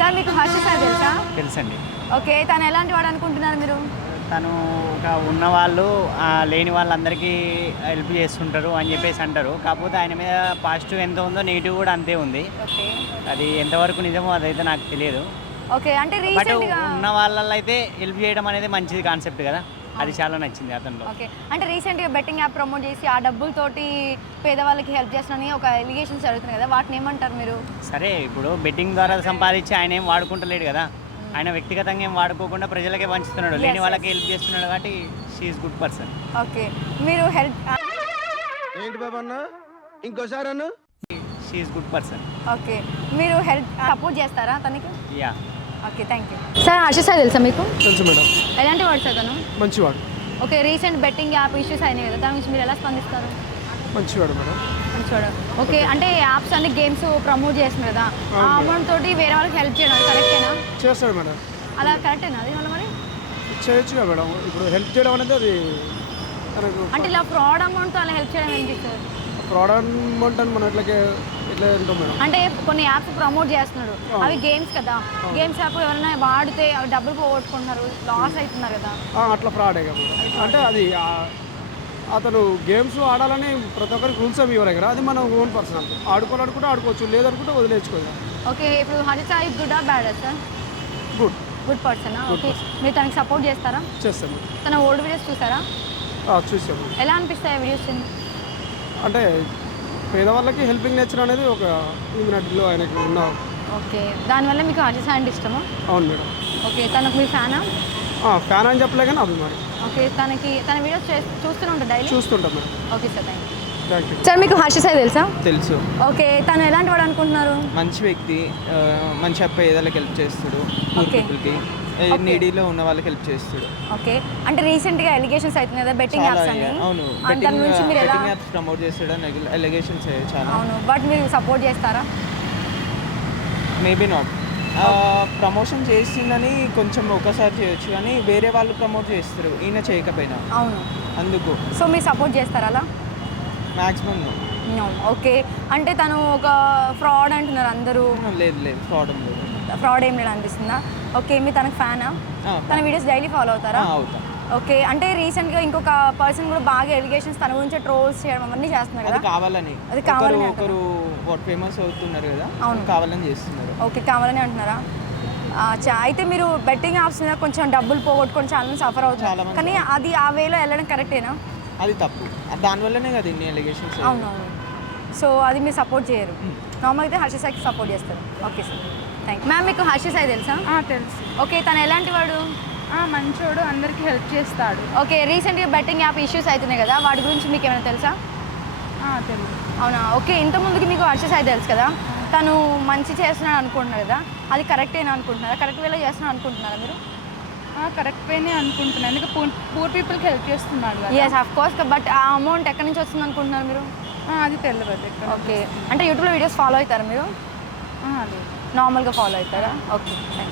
Sir మీకు Harsha sir తెలుసా? తెలుసండి. ఓకే, తను ఎలాంటి వాడు అనుకుంటున్నారు మీరు? తను ఒక ఉన్నవాళ్ళు లేని వాళ్ళందరికీ హెల్ప్ చేస్తుంటారు అని చెప్పేసి అంటారు. కాకపోతే ఆయన మీద పాజిటివ్ ఎంత ఉందో నెగిటివ్ కూడా అంతే ఉంది. ఓకే అది ఎంతవరకు నిజమో అదైతే నాకు తెలియదు. ఓకే, అంటే బట్ రీసెంట్గా ఉన్న వాళ్ళల్లో అయితే హెల్ప్ చేయడం అనేది మంచిది కాన్సెప్ట్ కదా, అది చాలా నచ్చింది అతనిలో. ఓకే, అంటే రీసెంట్గా బెట్టింగ్ యాప్ ప్రమోట్ చేసి ఆ డబ్బులతోటి పేదవాళ్ళకి హెల్ప్ చేస్తున్నారని ఒక ఎలిగేషన్స్ జరుగుతున్నాయి కదా, వాటిని ఏమంటారు మీరు? సరే, ఇప్పుడు బెట్టింగ్ ద్వారా సంపాదించి ఆయన ఏం వాడుకుంటలేడు కదా, ఆయన వ్యక్తిగతంగా ఏం వాడుకోకుండా ప్రజలకే పంచుతున్నాడు, లేని వాళ్ళకి హెల్ప్ చేస్తున్నాడు, కాబట్టి షీఈస్ గుడ్ పర్సన్. ఓకే, మీరు హెల్ప్ ఏంటి బాబు అన్న ఇంకోసారి అన్న షీఈస్ గుడ్ పర్సన్. ఓకే, మీరు హెల్ప్ సపోర్ట్ చేస్తారా తనకి? Yeah. Okay, thank you. Sir Harsha sir తెలుసా మీకు? తెలుసు మేడం. ఎలాంటి వాడు సార్ తను? మంచివాడు. Okay, recent betting app issues అయినాయి కదా, దాని గురించి మీరు ఎలా స్పందిస్తారు? మంచివాడు మేడం. మంచివాడు. ఓకే, అంటే యాప్స్ అన్ని గేమ్స్ ప్రమోట్ చేస్తున్నారు కదా, ఆ అమౌంట్ తోటి వేరే వాళ్ళకి హెల్ప్ చేయడం అది కరెక్టేనా? చేస్తాడు మేడం. అలా కరెక్టేనా అది? మళ్ళీ మరి చేయొచ్చుగా మేడం. ఇప్పుడు హెల్ప్ చేయడం అనేది అది తనకు అంటే ఇలా ఫ్రాడ్ అమౌంట్తో అలా హెల్ప్ చేయడం ఏంటి సార్? ఫ్రాడ్ అమౌంట్ అని మనం ఎట్లా ఉంటాం మేడం. అంటే కొన్ని యాప్స్ ప్రమోట్ చేస్తున్నాడు, అవి గేమ్స్ కదా, గేమ్స్ యాప్ ఎవరైనా వాడితే అవి డబ్బులు పోగొట్టుకుంటున్నారు, లాస్ అవుతున్నారు కదా. అట్లా ఫ్రాడే కదా మేడం. అంటే అది అతను గేమ్స్ ఆడాలని ప్రతి ఒక్కరికి రూల్స్ అవి ఇవ్వరు కదా, అది మనం ఓన్ పర్సనల్. ఆడుకోవాలనుకుంటే ఆడుకోవచ్చు, లేదనుకుంటే వదిలేసుకోవాలి. ఓకే, ఇప్పుడు హరిత ఇస్ గుడ్ ఆ బ్యాడ్ సార్? గుడ్. గుడ్ పర్సనా? ఓకే, మీరు తనకి సపోర్ట్ చేస్తారా? చేస్తాము. తన ఓల్డ్ వీడియోస్ చూసారా? చూసాము. ఎలా అనిపిస్తాయి వీడియోస్? అంటే పేదవాళ్ళకి హెల్పింగ్ నేచర్ అనేది ఒక ఇమ్యూనిటీలో ఆయనకి ఉన్న. ఓకే, దానివల్ల మీకు హర్ష సార్ అంటే ఇష్టమా? అవును మేడం. ఓకే, తనకు మీ ఫ్యానా? ఫ్యాన్ అని చెప్పలే కానీ అభిమాని. ఓకే, తన వీడియోస్ చూస్తూనే ఉంటారు డైలీ? చూస్తుంటాం madam. Okay sir, thank thank you. You. Sir మీకు హర్ష సార్ తెలుసా? తెలుసు. ఓకే, తను ఎలాంటి వాడు అనుకుంటున్నారు? మంచి వ్యక్తి, మంచి పేదలకు హెల్ప్ చేస్తాడు, పూర్ పీపుల్కి, నీడీలో ఉన్న వాళ్ళకి హెల్ప్ చేస్తాడు. ఓకే, అంటే రీసెంట్గా ఎలిగేషన్స్ అవుతున్నాయి కదా బెట్టింగ్ చాలా యాప్స్ అని. అవును, దాని గురించి మీరు ఎలా? బెట్టింగ్ యాప్స్ ప్రమోట్ చేస్తాడు, ఎలిగేషన్స్ చాలా. అవును, బట్ మీరు సపోర్ట్ చేస్తారా? Maybe not. ప్రమోషన్ చేసిందని కొంచెం ఒకసారి చేయొచ్చు, కానీ వేరే వాళ్ళు ప్రమోట్ చేస్తారు, ఈయన చేయకపోయినా. అవును, అందుకు సో మీరు సపోర్ట్ చేస్తారా అలా? మ్యాక్సిమం ఓకే, అంటే తను ఒక ఫ్రాడ్ అంటున్నారు అందరూ. లేదు, ఫ్రాడ్ లేదు. ఫ్రాడ్ ఏం లేదు అనిపిస్తుందా? ఓకే, మీ తనకు ఫ్యానా? తన వీడియోస్ డైలీ ఫాలో అవుతారా? అవుతా. ఓకే, అంటే రీసెంట్గా ఇంకొక పర్సన్ కూడా బాగా ఎలిగేషన్స్ తన గురించి ట్రోల్స్ చేయడం అవన్నీ చేస్తున్నారు అది కదా, కావాలని. అది కావాలని ఒకరు ఫేమస్ అవుతున్నారు కదా, అవును, కావాలని చేస్తున్నారు. ఓకే, కావాలని అంటున్నారా? అయితే మీరు బెట్టింగ్ యాప్స్ మీద కొంచెం డబ్బులు పోగొట్టుకొని చాలా మంది సఫర్ అవుతున్నారు, కానీ అది ఆ వేలో వెళ్ళడం కరెక్టేనా? అది తప్పు, దానివల్లనే కదా ఇన్ని ఎలిగేషన్స్. అవునవును, సో అది మీరు సపోర్ట్ చేయరు. నార్మల్గా అయితే హర్ష సాయికి సపోర్ట్ చేస్తారు. Okay sir, thank you. Ma'am మీకు హర్ష సాయి తెలుసా? తెలుసు. ఓకే, తను ఎలాంటి వాడు? మంచోడు, అందరికి హెల్ప్ చేస్తాడు. ఓకే, రీసెంట్గా బెట్టింగ్ యాప్ ఇష్యూస్ అవుతున్నాయి కదా, వాటి గురించి మీకు ఏమైనా తెలుసా? తెలుసు. అవునా? ఓకే, ఇంతకుముందుకి మీకు హర్ష సాయి తెలుసు కదా, తను మంచి చేస్తున్నాడు అనుకుంటున్నారు కదా, అది కరెక్టేనా అనుకుంటున్నారా? కరెక్ట్ వేలో చేస్తున్నాడు అనుకుంటున్నారా మీరు? కరెక్ట్ వేనే అనుకుంటున్నాను, ఎందుకంటే పూర్ పీపుల్కి హెల్ప్ చేస్తున్నాడు. ఎస్, ఆఫ్ కోర్స్, బట్ ఆ అమౌంట్ ఎక్కడి నుంచి వస్తుంది అనుకుంటున్నారు మీరు? అది తెలియదు. ఓకే, అంటే యూట్యూబ్లో వీడియోస్ ఫాలో అవుతారా మీరు? లేదు. నార్మల్గా ఫాలో అవుతారా? Okay, thank you.